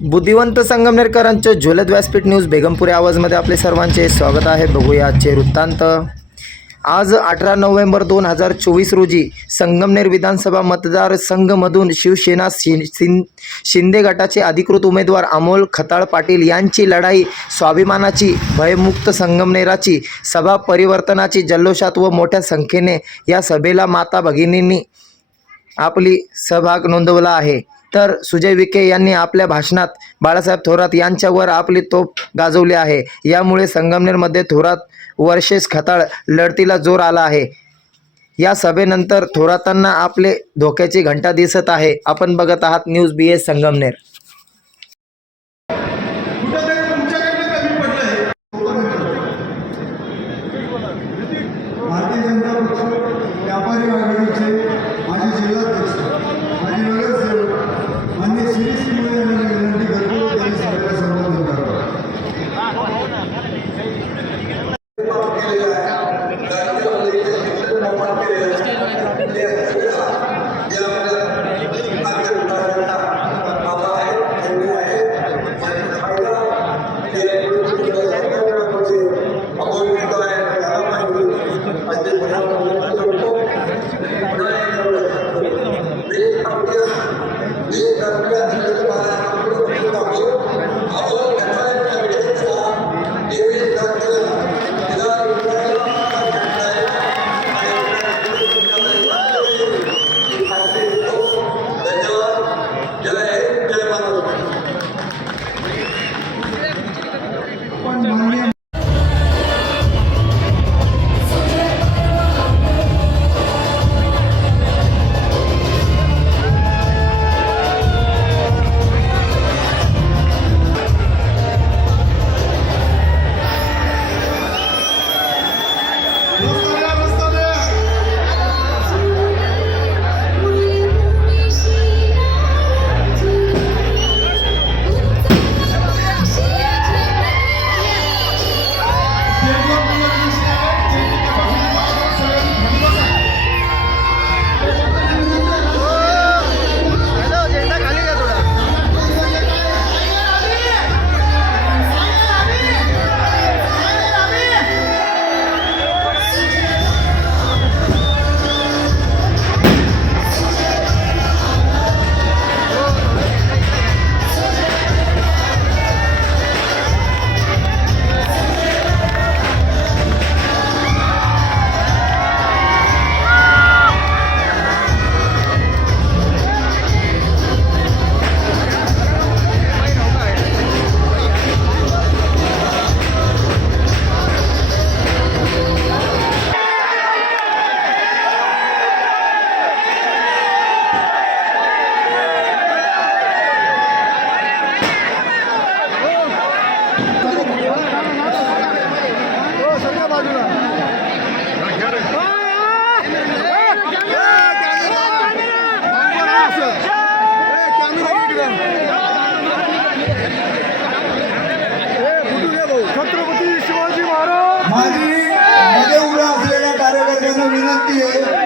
बुद्धिवंत संगमनेरकरांचं झोलत व्यासपीठ न्यूज बेगमपुरी आवाजमध्ये आपले सर्वांचे स्वागत आहे. बघूया आजचे वृत्तांत. आज अठरा नोव्हेंबर दोन हजार चोवीस रोजी संगमनेर विधानसभा मतदारसंघमधून शिवसेना शि शिं शिंदे गटाचे अधिकृत उमेदवार अमोल खताळ पाटील यांची लढाई स्वाभिमानाची भयमुक्त संगमनेराची सभा परिवर्तनाची जल्लोषात व मोठ्या संख्येने या सभेला माता भगिनींनी आपली सहभाग नोंदवला आहे. तर सुजय विखे यांनी आपल्या भाषणात बाळासाहेब थोरात यांच्यावर आपली तोफ गाजवली आहे. यामुळे संगमनेरमध्ये थोरात वर्षेस खताळ लढतीला जोर आला आहे. या सभेनंतर थोरातांना आपले धोक्याची घंटा दिसत आहे. आपण बघत आहात न्यूज बी एस संगमनेर. माझी मध्ये उभ्या असलेल्या कार्यकर्त्यांना विनंती आहे.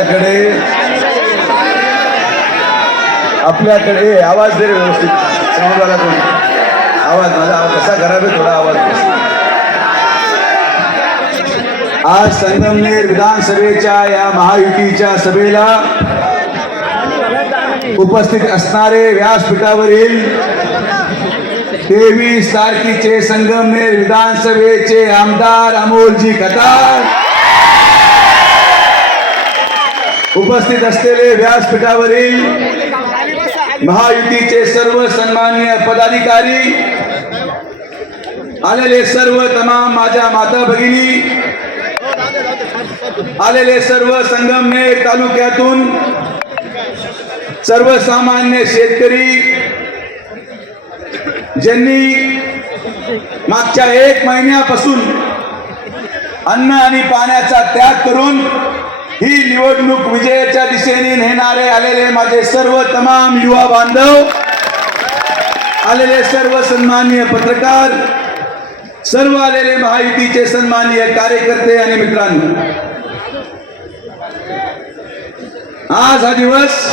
आपल्याकडे आपल्याकडे आवाज दे रे व्यवस्थित समोरवाला कोणी आवाज माझा आवाज कसा खराब आहे थोडा आवाज. आज संगमनेर विधानसभेच्या या महायुतीच्या सभेला उपस्थित असणारे व्यासपीठावरील तेवीस तारखेचे संगमनेर विधानसभेचे आमदार अमोलजी खतार उपस्थित असलेले व्यासपीठावरील महायुतीचे सर्व सन्मान्य पदाधिकारी आलेले सर्व तमाम माझ्या माता भगिनी आलेले सर्व संगमनेर तालुक्यातून सर्वसामान्य शेतकरी ज्यांनी मागच्या एक महिन्यापासून अन्न आणि पाण्याचा त्याग करून ही निवडणूक विजयाच्या दिशेने नेणारे आलेले माझे सर्व तमाम युवा बांधव आलेले सर्व सन्माननीय पत्रकार सर्व आलेले महायुतीचे सन्माननीय कार्यकर्ते आणि मित्रांनो आज हा दिवस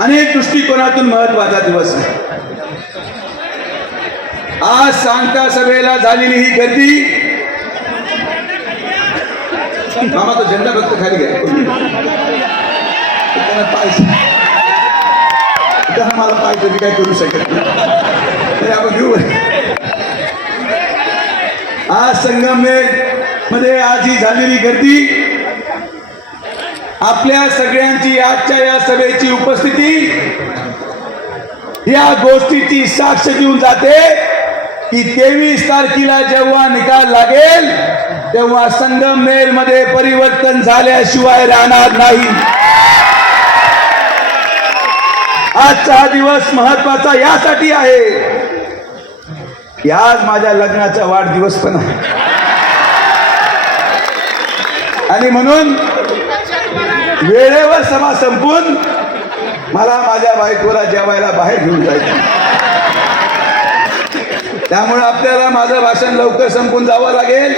अनेक दृष्टिकोनातून महत्त्वाचा दिवस आहे. आज सांगता सभेला झालेली ही गर्दी मामा तो झेंडा फक्त खाली घ्या. त्याला पाहिजे. त्याला मला पाहिजे मी काय करू शकत नाही. आपण घेऊ. आज संगमनेरमध्ये आज ही झालेली गर्दी. आपल्या सगळ्यांची आजच्या या सभेची उपस्थिती या गोष्टीची साक्ष देऊन जाते की तेवीस तारखेला जेव्हा निकाल लागेल तेव्हा संगमनेरमध्ये परिवर्तन झाल्याशिवाय राहणार नाही. आजचा हा दिवस महत्त्वाचा यासाठी आहे. की आज माझ्या लग्नाचा वाढदिवस पण आहे. आणि म्हणून वेळेवर सभा संपून मला माझ्या बायकोला जेवायला बाहेर घेऊन जायचं. त्यामुळे आपल्याला माझं भाषण लवकर संपून जावं लागेल.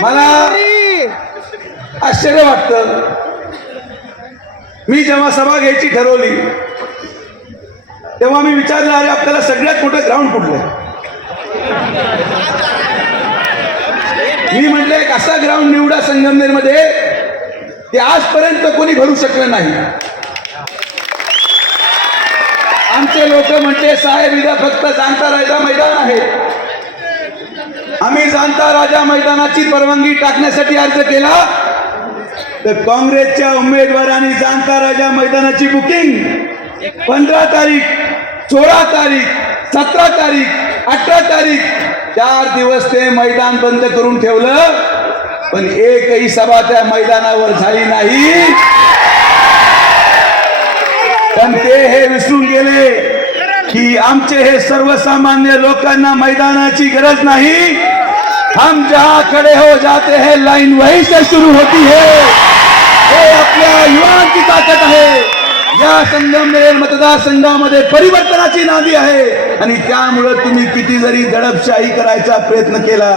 मला आश्चर्य वाटतं. मी जेव्हा सभा घ्यायची ठरवली तेव्हा मी विचारलं अरे आपल्याला सगळ्यात मोठं ग्राउंड कुठलं? मी म्हटलं एक असा ग्राउंड निवडा संगमनेरमध्ये ते आजपर्यंत कोणी भरू शकलं नाही. आमचे लोक म्हणते साहेब इथं फक्त जाणता राजा मैदान आहे. आम्ही जाणता राजा मैदानाची परवानगी टाकण्यासाठी अर्ज केला. तर काँग्रेसच्या उमेदवारांनी जाणता राजा मैदानाची बुकिंग पंधरा तारीख सोळा तारीख सतरा तारीख अठरा तारीख चार दिवस ते मैदान बंद करून ठेवलं. पण एकही सभा त्या मैदानावर झाली नाही. पण ते हे विसरून गेले. की आमचे हे सर्वसामान्य लोकांना मैदानाची गरज नाही. हम जहां खड़े हो जाते हैं लाइन वहीं से शुरू होती है. हे आपल्या युवांची ताकद आहे. या संगमनेर मतदारसंघामध्ये परिवर्तनाची नांदी आहे. आणि त्यामुळं तुम्ही किती जरी दडपशाही करायचा प्रयत्न केला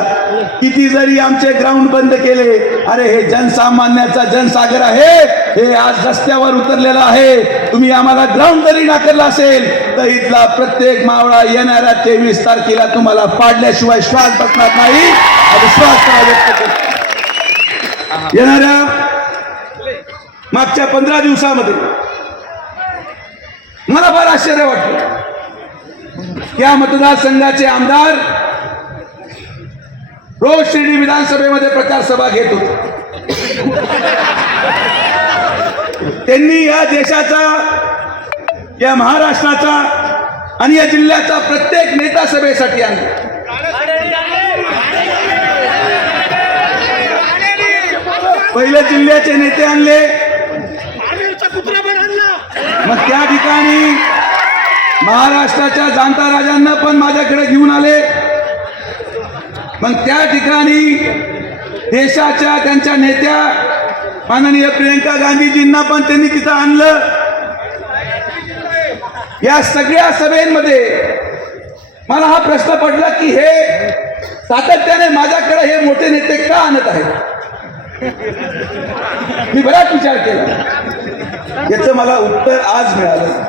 किती जरी आमचे ग्राउंड बंद केले अरे हे जनसामान्याचा जनसागर आहे हे आज रस्त्यावर उतरलेलं आहे. तुम्ही आम्हाला ग्राउंड जरी नाकारला असेल तर इथला प्रत्येक मावळा येणाऱ्या तेवीस तारखेला तुम्हाला पाडल्याशिवाय श्वास बसणार नाही. श्वास व्यक्त करतो. येणाऱ्या मागच्या पंधरा दिवसामध्ये मला फार आश्चर्य वाटलं. या मतदारसंघाचे आमदार रोज शिर्डी विधानसभेमध्ये प्रचार सभा घेत होते. त्यांनी या देशाचा या महाराष्ट्राचा आणि या जिल्ह्याचा प्रत्येक नेता सभेसाठी आणला. पहिले जिल्ह्याचे नेते आणले मग त्या ठिकाणी महाराष्ट्राच्या जाणता राजांना पण माझ्याकडे घेऊन आले. मग त्या ठिकाणी देशाच्या त्यांच्या नेत्या माननीय प्रियंका गांधीजींना पण त्यांनी तिथं आणलं. या सगळ्या सभेमध्ये मला हा प्रश्न पडला की हे सातत्याने माझ्याकडे हे मोठे नेते का आणत आहेत? मी बराच विचार केला. याचं मला उत्तर आज मिळालं.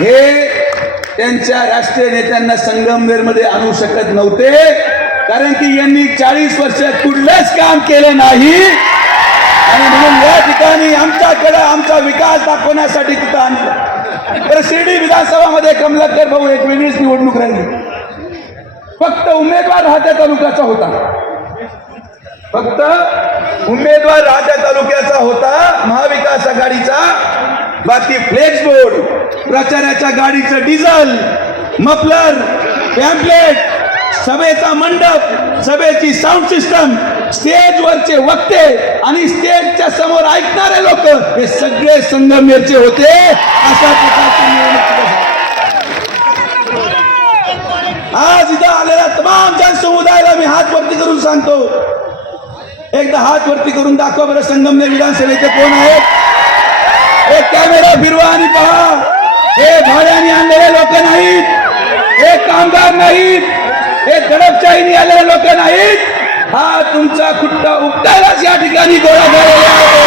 हे त्यांच्या राष्ट्रीय नेत्यांना संगमनेरमध्ये आणू शकत नव्हते कारण की यांनी चाळीस वर्षात कुठलंच काम केलं नाही. आणि म्हणून या ठिकाणी आमच्याकडे आमचा विकास दाखवण्यासाठी तिथं आणलं. तर शिर्डी विधानसभामध्ये कमलाकर भाऊ एक वेगळीच निवडणूक राहिली. फक्त उमेदवार त्या तालुक्याचा होता. फक्त उमेदवार राजा तालुक्याचा होता महाविकास आघाडीचा. बाकी फ्लेक्स बोर्ड प्रचाराच्या गाडीचं डिझेल मफलर पॅम्पलेट सभेचा मंडप सभेची साऊंड सिस्टम स्टेजवरचे वक्ते आणि स्टेजच्या समोर ऐकणारे लोक हे सगळे संगमेरचे होते. अशा प्रकारची निवडणूक आज इथं आलेल्या तमाम जनसमुदायाला मी हात वरती करून सांगतो. एकदा हात वरती करून दाखवा बरं संगमनेर विधानसभेचे कोण आहेत? एक कॅमेरा फिरवा आणि पहा. हे भाड्याने आणलेले लोक नाहीत. हे कामगार नाहीत. हे दडपशाहीने आलेले लोक नाहीत. हा तुमचा खुट्टा उपटायलाच या ठिकाणी गोळा झालेला आहे.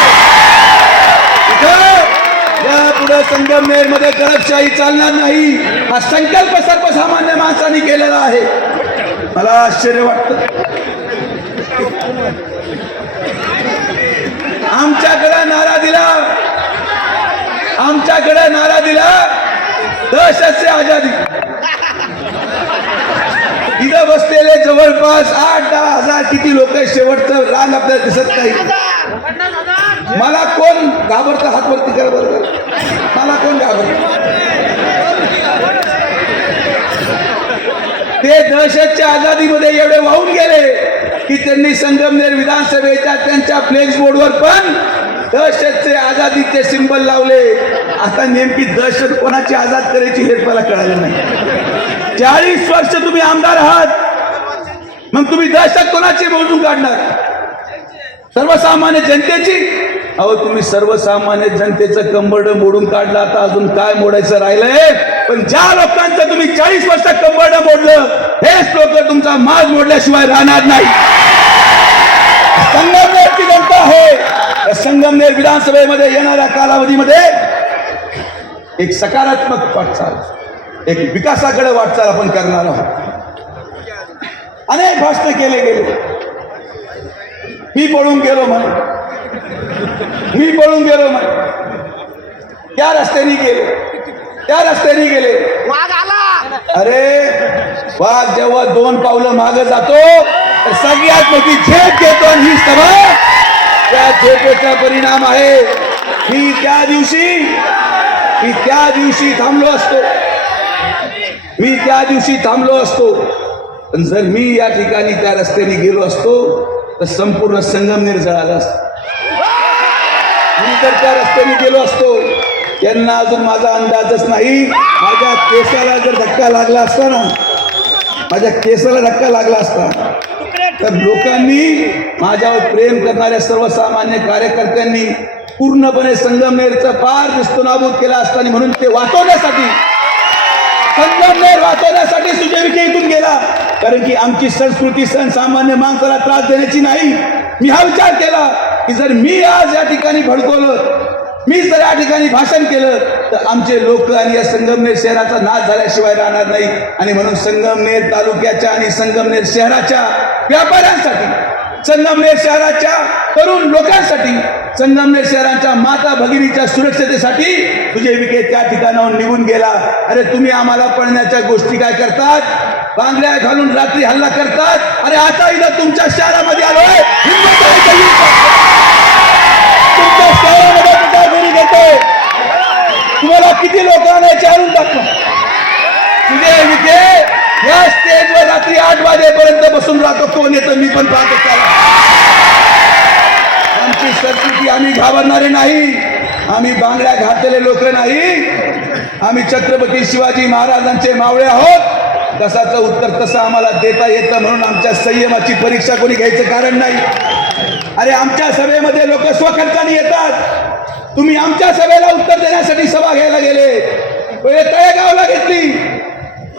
या यापुढे संगमनेरमध्ये दडपशाही चालणार नाही. हा संकल्प सर्वसामान्य माणसांनी केलेला आहे. मला आश्चर्य वाटतं. आमच्याकडे नारा दिला. आमच्याकडे नारा दिला. दहशत से आजादी. इथं बसलेले जवळपास आठ दहा हजार किती लोक शेवटचं रान आपल्याला दिसत नाही. मला कोण घाबरतं हातवरती करा बरं मला कोण घाबरत? ते दहशतच्या आझादीमध्ये एवढे वाहून की त्यांनी संगमनेर विधानसभेच्या त्यांच्या फ्लेक्स बोर्डवर पण दहशतचे आझादीचे सिंबल लावले. आता नेमकी दहशत कोणाची आझाद करायची हे मला कळालं नाही. चाळीस वर्ष तुम्ही आमदार आहात. मग तुम्ही दहशत कोणाची मोजून काढणार? सर्वसामान्य जनतेची? अहो तुम्ही सर्वसामान्य जनतेचं कंबरड मोडून काढलं. आता अजून काय मोडायचं राहिलंय? पण ज्या लोकांचं तुम्ही चाळीस वर्ष कंबरडं मोडलं हेच लोक तुमचा माज मोडल्याशिवाय राहणार नाही. संगमनेरची जनता आहे संगमनेर विधानसभेमध्ये येणाऱ्या कालावधीमध्ये एक सकारात्मक वाटचाल एक विकासाकडे वाटचाल आपण करणार आहोत. अनेक भाषण केले गेले. मी पळून गेलो म्हणे. मी पळून गेलो म्हणे. त्या रस्त्याने गेले. त्या रस्त्याने गेले. वाघ आला. अरे वाघ जेव्हा दोन पावलं मागे जातो तर सगळ्यात मोठी झेप घेतो आणि ही सभा त्या झेपेचा परिणाम आहे. मी त्या दिवशी मी त्या दिवशी थांबलो असतो. मी त्या दिवशी थांबलो असतो. पण जर मी या ठिकाणी त्या रस्त्याने गेलो असतो तर संपूर्ण संगमनेर जळाला असतो. मी जर त्या रस्त्याने गेलो असतो त्यांना अजून माझा अंदाजच नाही. माझ्या केसाला जर धक्का लागला असता ना माझ्या केसाला धक्का लागला असता तर लोकांनी माझ्यावर प्रेम करणाऱ्या सर्वसामान्य कार्यकर्त्यांनी पूर्णपणे संगमनेरचा पार दिसतो केला असता आणि म्हणून ते वाचवण्यासाठी संगमनेर वाचवण्यासाठी सुजय विखे इथून गेला. कारण की आमची संस्कृती सण सामान्य माणसाला त्रास देण्याची नाही. मी हा विचार केला की जर मी आज या ठिकाणी भडकवलं मी जर या ठिकाणी भाषण केलं तर आमचे लोक आणि या संगमनेर शहराचा नाश झाल्याशिवाय राहणार नाही. आणि म्हणून संगमनेर तालुक्याच्या आणि संगमनेर शहराच्या व्यापाऱ्यांसाठी संगमनेर शहराच्या तरुण लोकांसाठी संगमनेर शहराच्या माता भगिनीच्या सुरक्षतेसाठी तुझे विखे त्या ठिकाणाहून निघून गेला. अरे तुम्ही आम्हाला पळण्याच्या गोष्टी काय करतात? बांगड्या घालून रात्री हल्ला करतात? अरे आता इथं तुमच्या शहरामध्ये आलोय. तुमच्या शहरामध्ये तुझ्या तुम्हाला किती लोकांना विचारून दाखवा. तुझे विखे या स्टेजवर रात्री आठ वाजेपर्यंत बसून राहतो कोण येतं मी पण पाहतो त्याला. आमची संस्कृती आम्ही घाबरणारे नाही. आम्ही बांगड्या घातलेले लोक नाही. आम्ही छत्रपती शिवाजी महाराजांचे मावळे आहोत. तसाचं उत्तर तसं आम्हाला देता येतं म्हणून आमच्या संयमाची परीक्षा कोणी घ्यायचं कारण नाही. अरे आमच्या सभेमध्ये लोक स्वखर्चाने येतात. तुम्ही आमच्या सभेला उत्तर देण्यासाठी सभा घ्यायला गेले. पहिले तळेगावला घेतली.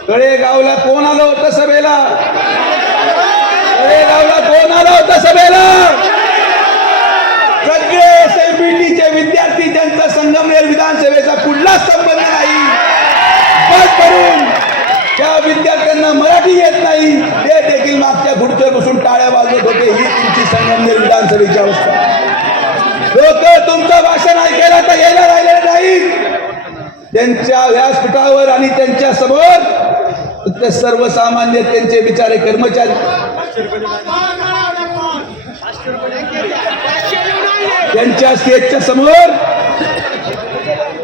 तळेगावला कोण आलं होतं सभेला? तळेगावला कोण आलं होतं सभेला? सगळे एसएमपीटीचे विद्यार्थी त्यांचा संगमनेर विधानसभेचा कुठलाच संबंध नाही. बस करून त्या विद्यार्थ्यांना मराठी येत नाही. ते देखील मागच्या खुर्चीवर बसून टाळ्या वाजवत होते. ही तुमची संगमनेर विधानसभेची अवस्था. लोक तुमचं भाषण ऐकायला तर यायला राहिले नाही. त्यांच्या व्यासपीठावर आणि त्यांच्यासमोर ते सर्वसामान्य त्यांचे बिचारे कर्मचारी. त्यांच्या स्टेजच्या समोर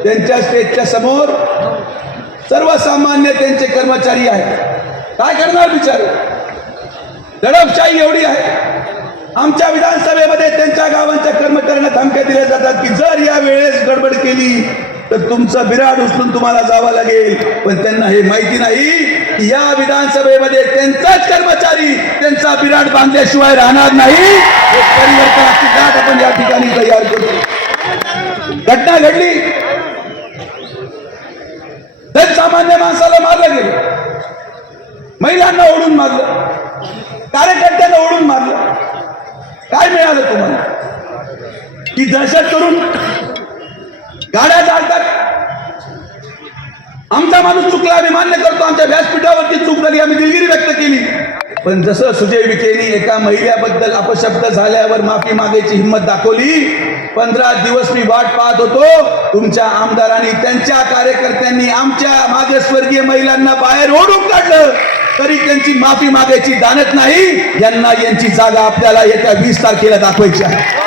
त्यांच्या स्टेजच्या समोर सर्वसामान्य त्यांचे कर्मचारी आहेत. काय करणार बिचारे? दडपशाही एवढी आहे. आमच्या विधानसभेमध्ये त्यांच्या गावांच्या कर्मचाऱ्यांना धमक्या दिल्या जातात की जर या वेळेस गडबड केली तर तुमचं बिराड उचलून तुम्हाला जावं लागेल. पण त्यांना हे माहिती नाही की या विधानसभेमध्ये त्यांचाच कर्मचारी त्यांचा बिराड बांधल्याशिवाय राहणार नाही. हे परिवर्तनाची गाठ आपण या ठिकाणी तयार करतो. घटना घडली. तर सामान्य माणसाला मारलं गेलं. महिलांना ओढून मारलं. कार्यकर्त्यांना ओढून मारलं. काय मिळालं तुम्हाला? की दहशत करून गाड्या चालतात? आमचा माणूस चुकला आम्ही मान्य करतो आमच्या व्यासपीठावरती चूक झाली आम्ही दिलगिरी व्यक्त केली. पण जसं सुजय विखेनी एका महिलेबद्दल अपशब्द झाल्यावर माफी मागायची हिंमत दाखवली पंधरा दिवस मी वाट पाहत होतो तुमच्या आमदारांनी त्यांच्या कार्यकर्त्यांनी आमच्या मागे स्वर्गीय महिलांना बाहेर ओढून काढलं. तरी त्यांची माफी मागायची दानत नाही यांना यांची जागा आपल्याला येत्या वीस तारखेला दाखवायची आहे.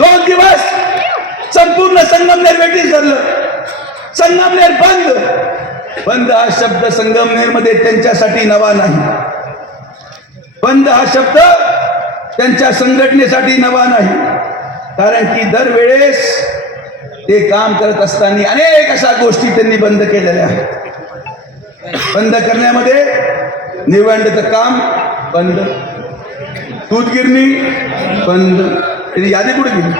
दोन दिवस संपूर्ण संगमनेर वेटीस धरलं संगमनेर बंद. बंद हा शब्द संगमनेरमध्ये त्यांच्यासाठी नवा नाही. बंद हा शब्द त्यांच्या संघटनेसाठी नवा नाही. कारण की दरवेळेस ते काम करत असताना अनेक अशा गोष्टी त्यांनी बंद केलेल्या आहेत. बंद करण्यामध्ये निवडण्याचं काम बंद. दूध गिरणी बंद. त्याची यादी कुठे गेली?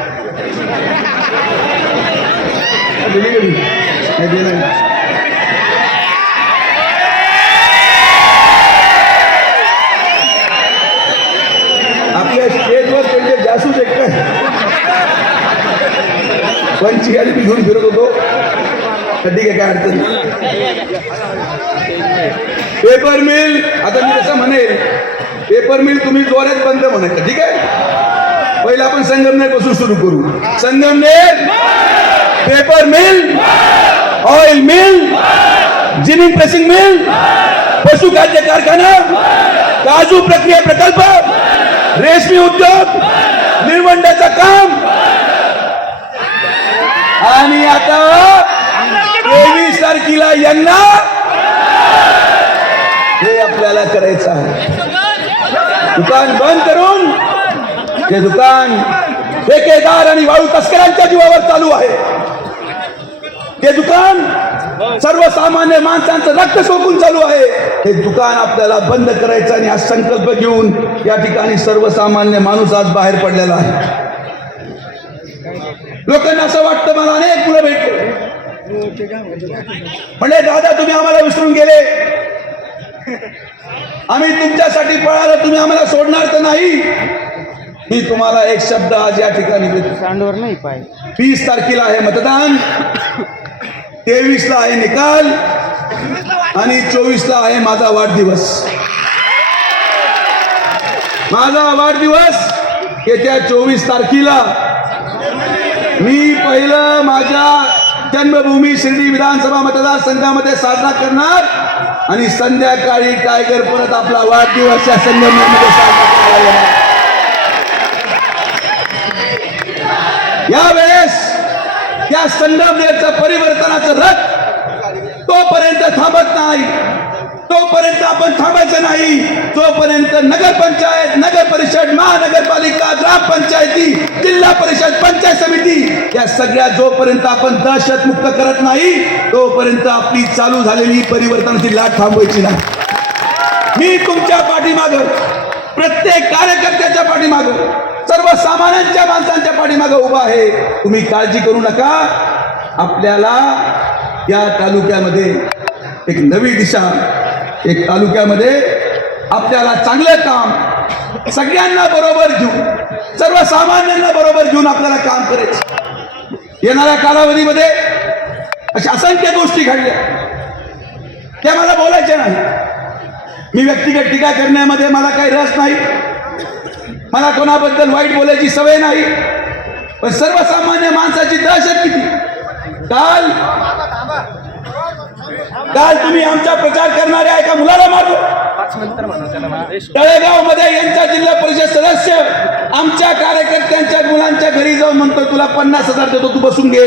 आपल्या स्टेजवर त्यांचे जासूस एक पंची यादी मी घेऊन फिरत होतो? कधी ठीक आहे काय अडचण नाही. पेपर मिल आता मी कसं म्हणेल पेपर मिल तुम्ही जोरात बंद म्हणायचं ठीक आहे? पहिला आपण संगमनेरपासून सुरू करू. Sangamner paper mill oil mill ginning pressing mill पशुखाद्य कारखाना काजू प्रक्रिया प्रकल्प रेशमी उद्योग निर्वंडाचं काम आणि आता तेवीस तारखेला यांना हे आपल्याला करायचं आहे. दुकान बंद करून हे दुकान ठेकेदार आणि वाळू तस्करांच्या जीवावर चालू आहे. ते दुकान सर्वसामान्य माणसांचं रक्त सोपून चालू आहे. हे दुकान आपल्याला बंद करायचं आणि हा संकल्प घेऊन या ठिकाणी सर्वसामान्य माणूस आज बाहेर पडलेला आहे. लोकांना असं वाटतं मला अनेक मुलं भेटले. म्हणजे दादा तुम्ही आम्हाला विसरून गेले. आम्ही तुमच्यासाठी पळालो तुम्ही आम्हाला सोडणार तर नाही. मी तुम्हाला एक शब्द आज या ठिकाणी देतो. सांडवर नाही पाय. वीस तारखेला आहे मतदान. तेवीस ला आहे निकाल. आणि चोवीस ला आहे माझा वाढदिवस. माझा वाढदिवस येत्या चोवीस तारखेला. मी पहिलं माझ्या जन्मभूमी शिर्डी विधानसभा मतदारसंघामध्ये साजरा करणार. आणि संध्याकाळी टायगर परत आपला वाढदिवस या संगमनेरमध्ये साजरा करायला येणार. यावेळेस या संगमनेरचं परिवर्तनाचं रथ तोपर्यंत थांबत नाही. तोपर्यंत आपण थांबायचं नाही तोपर्यंत नगरपंचायत नगर परिषद महानगरपालिका ग्रामपंचायती जिल्हा परिषद पंचायत समिती या सगळ्या जोपर्यंत आपण दहशत मुक्त करत नाही तोपर्यंत आपली चालू झालेली परिवर्तनाची लाट थांबवायची नाही. मी तुमच्या पाठीमाग प्रत्येक कार्यकर्त्याच्या पाठीमाग सर्वसामान्यांच्या माणसांच्या पाठीमागं उभा आहे. तुम्ही काळजी करू नका. आपल्याला या तालुक्यामध्ये एक नवी दिशा एक तालुक्यामध्ये आपल्याला चांगलं काम सगळ्यांना बरोबर घेऊन सर्वसामान्यांना बरोबर घेऊन आपल्याला काम करायचं. येणाऱ्या कालावधीमध्ये अशा असंख्य गोष्टी घडल्या. त्या मला बोलायच्या नाही मी व्यक्तिगत टीका करण्यामध्ये मला काही रस नाही. मला कोणाबद्दल वाईट बोलायची सवय नाही. पण सर्वसामान्य माणसाची दहशत किती? काल काल तुम्ही आमचा प्रचार करणाऱ्या एका मुलाला मारलं तळेगावमध्ये यांचा जिल्हा परिषद सदस्य आमच्या कार्यकर्त्यांच्या मुलांच्या घरी जाऊन म्हणतो तुला पन्नास हजार देतो तू बसून घे.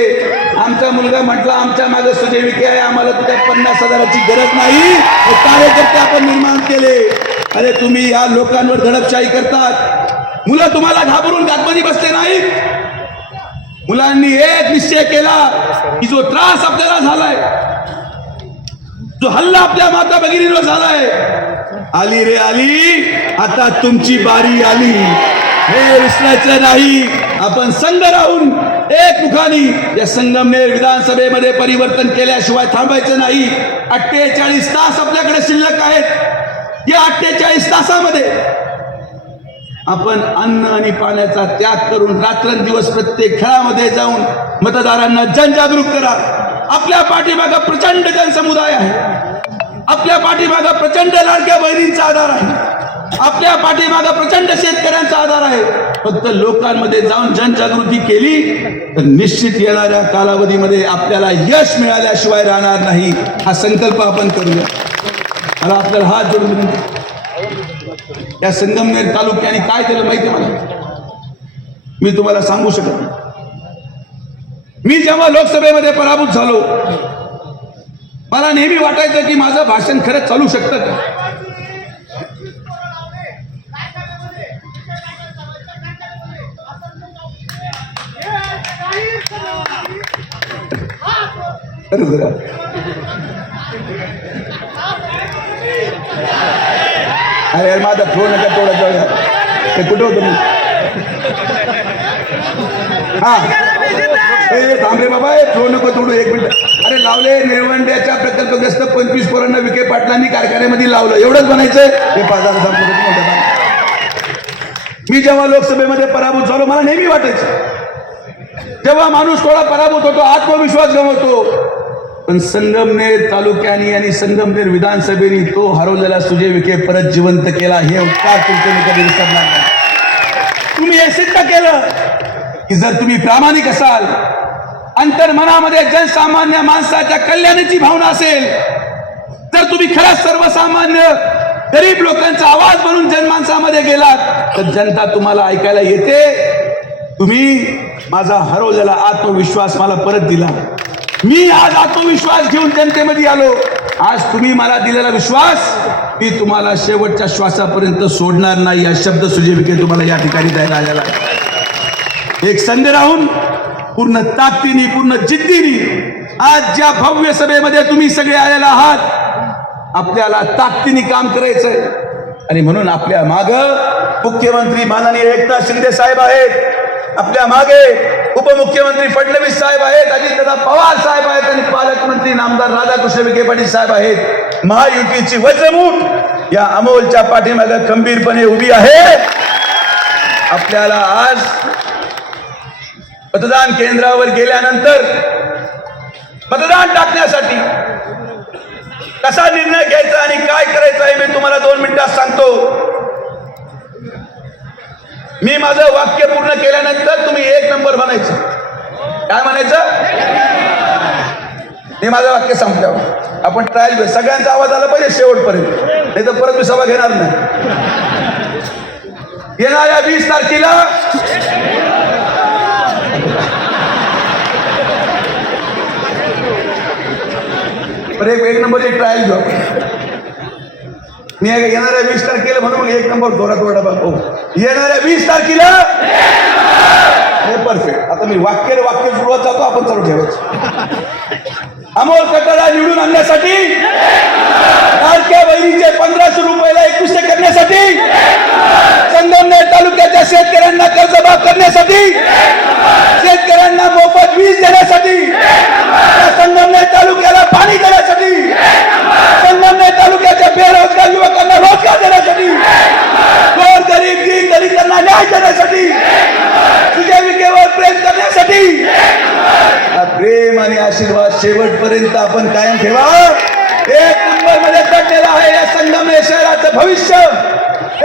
आमचा मुलगा म्हटला आमच्या मागे सुजय विखे आहे आम्हाला तुझ्या पन्नास हजाराची गरज नाही. हे कार्यकर्ते आपण निर्माण केले. अरे तुम्ही या लोकांवर धडपशाही करतात. मुलं तुम्हाला घाबरून गातमध्ये बसले नाहीत. मुलांनी एक निश्चय केला की जो त्रास आपल्याला झालाय जो हल्ला आपल्या माता भगिनीवर झालाय. आली रे आली आता तुमची बारी आली. हे विसरायचं नाही. आपण संघ राहून एक मुखानी या संगमनेर विधानसभेमध्ये परिवर्तन केल्याशिवाय थांबायचं नाही. अठ्ठेचाळीस तास आपल्याकडे शिल्लक आहेत. या अठ्ठेचाळीस तासामध्ये आपण अन्न आणि पाण्याचा त्याग करून रात्रंदिवस प्रत्येक खेळामध्ये जाऊन मतदारांना जनजागरूक करा. आपल्या पाठीमागं प्रचंड जनसमुदाय आहे. आपल्या पाठीमागं प्रचंड लाडक्या बहिणींचा आधार आहे. आपल्या पाठीमागं प्रचंड शेतकऱ्यांचा आधार आहे. फक्त लोकांमध्ये जाऊन जनजागृती केली तर निश्चित येणाऱ्या कालावधीमध्ये आपल्याला यश मिळाल्याशिवाय राहणार नाही हा संकल्प आपण करूया. मला आपल्याला हात जोडून विनंती. या संगमनेर तालुक्याने काय केलं माहिती आहे मला? मी तुम्हाला सांगू शकत नाही. मी जेव्हा लोकसभेमध्ये पराभूत झालो मला नेहमी वाटायचं की माझं भाषण खरंच चालू शकतं का? अरे माझा फोन नका तेवढा तेवढा ते कुठं होतो मी? हा. थांबले बाबा फोन नको तोडू एक मिनिट. अरे लावले निळवंड्याच्या प्रकल्पग्रस्त पंचवीस पोरांना विखे पाटलांनी कारखान्यामध्ये लावलं. एवढंच म्हणायचंय. हे मी जेव्हा लोकसभेमध्ये पराभूत झालो मला नेहमी वाटायचं. जेव्हा माणूस थोडा पराभूत होतो आत्मविश्वास गमवतो पण संगमनेर तालुक्याने आणि संगमनेर विधानसभेने तो हरवलेला सुजय विखे परत जिवंत केला. हे उपकार तुमचे कधी विसरणार नाही. तुम्ही हे सिद्ध केलं. की जर तुम्ही प्रामाणिक असाल अंतर्मनामध्ये जनसामान्य माणसाच्या कल्याणाची भावना असेल जर तुम्ही खरंच सर्वसामान्य गरीब लोकांचा आवाज म्हणून जनमानसामध्ये गेलात तर जनता तुम्हाला ऐकायला येते. तुम्ही माझा हरवलेला आत्मविश्वास मला परत दिला. मी आज आत्मविश्वास घेऊन जनतेमध्ये आलो. आज तुम्ही मला दिलेला विश्वास मी तुम्हाला शेवटच्या श्वासापर्यंत सोडणार नाही. या शब्द सुजीविके तुम्हाला या ठिकाणी द्यायला आलेला आहे. एक संधी राहून पूर्ण ताकदीने पूर्ण जिद्दीने आज ज्या भव्य सभेमध्ये तुम्ही सगळे आलेला आहात आपल्याला ताकदीने काम करायचंय. आणि म्हणून आपल्या माग मुख्यमंत्री माननीय एकनाथ शिंदे साहेब आहेत. आपल्या मागे उपमुख्यमंत्री फडणवीस साहेब आहेत अजितदादा पवार साहेब आहेत आणि पालकमंत्री नामदार राधाकृष्ण विखे पाटील साहेब आहेत. महायुतीची वज्रमूठ या अमोलच्या पाठीमागे खंबीरपणे उभी आहे. आपल्याला आज मतदान केंद्रावर गेल्यानंतर मतदान टाकण्यासाठी कसा निर्णय घ्यायचा आणि काय करायचं आहे मी तुम्हाला दोन मिनिटात सांगतो. मी माझं वाक्य पूर्ण केल्यानंतर तुम्ही एक नंबर म्हणायचं. काय म्हणायचं? मी माझं वाक्य संपल्यावर. आपण ट्रायल घेऊ. सगळ्यांचा आवाज आला पाहिजे शेवटपर्यंत. नाही तर परत मी सभा घेणार नाही. येणाऱ्या वीस तारखेला बरं एक एक नंबरची ट्रायल घेऊ मी येणाऱ्या वीस तारखेला म्हणून एक नंबर जोरात जोरात बघू. हो. येणाऱ्या वीस तारखेला? हे परफेक्ट आता मी वाक्य वाक्य सुरुवात जातो आपण चालू ठेवायचं. अमोल कटारा निवडून आणण्यासाठी? लाडक्या बहिणीचे पंधराशे रुपयाला एकवीसशे करण्यासाठी? संगमनेर तालुक्याच्या शेतकऱ्यांना कर्ज माफ करण्यासाठी? शेतकऱ्यांना मोफत वीज देण्यासाठी? संगमनेर तालुक्याला पाणी देण्यासाठी? संगमनेर तालुक्याच्या बेरोजगार युवकांना रोजगार देण्यासाठी? गोर गरीब जी दलितांना न्याय देण्यासाठी? शेवटपर्यंत आपण कायम ठेवा. एक नंबरमध्ये दडलेलं आहे या संगमनेर शहराचं भविष्य.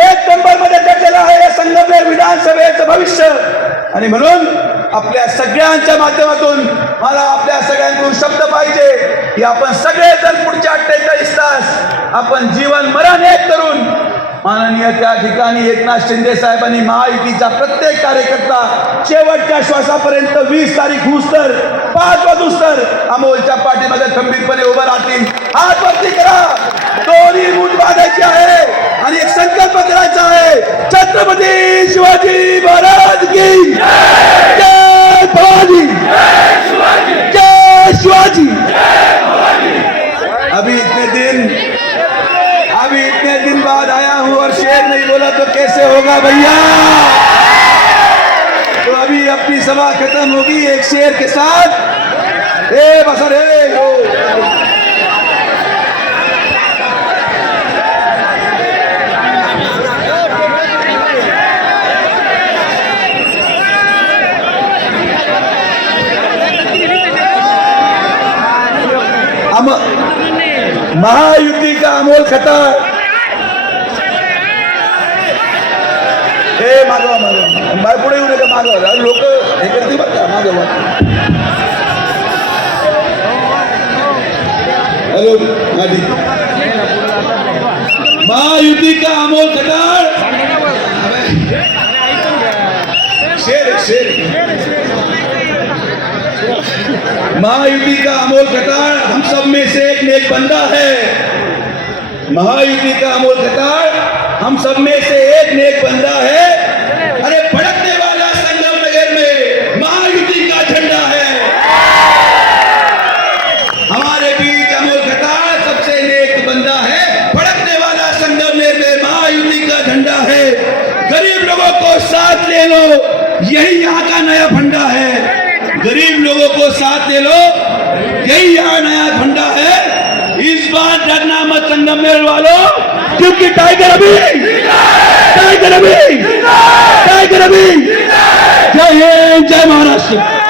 एक नंबरमध्ये दडलेलं आहे या संगमनेर विधानसभेचं भविष्य. आणि म्हणून आपल्या सगळ्यांच्या माध्यमातून मला आपल्या सगळ्यांकडून शब्द पाहिजे की आपण सगळेजण पुढच्या अठ्ठेचाळीस तास आपण जीवन मरण एक करून माननीय त्या ठिकाणी एकनाथ शिंदे साहेबांनी महायुतीचा प्रत्येक कार्यकर्ता शेवटच्या श्वासापर्यंत वीस तारीख होऊस पाच वाजूस्तर अमोलच्या पाठीमध्ये खंबीरपणे उभं राहतील. हात वरती करा. दोन्ही मूठ बांधायची आहे आणि एक संकल्प करायचा आहे. छत्रपती शिवाजी महाराज की जय भवानी. जय शिवाजी. अभी इतने दिन अभी इतने दिन बाद आया हूँ और शेर नहीं बोला तो कैसे होगा भैया? तो अभी अपनी सभा खत्म होगी एक शेर के साथ। ए बसर, ए महायुती का अमोल खताळ हे मागवा मागवा. बाय पुढे येऊ नका मागवा. लोक हे करते बरं का? मागवा. हॅलो हा महायुती का अमोल खताळ शेर शेर महायुति का अमोल खतार हम सब में से एक नेक बंदा है। महायुति का अमोल खतार हम सब में से एक नेक बंदा है। अरे भड़कने वाला संगम नगर में महायुति का झंडा है। हमारे बीच अमोल खतार सबसे नेक बंदा है। भड़कने वाला संगम नगर में महायुति का झंडा है। गरीब लोगों को साथ ले लो। यही यहाँ का नया फंडा है। को साथ ले लो। यही यहाँ नया झंडा है। इस बार डरना मत संगमेर वालों। क्योंकि टाइगर अभी। टाइगर अभी। टाइगर अभी। जय हिंद जय महाराष्ट्र।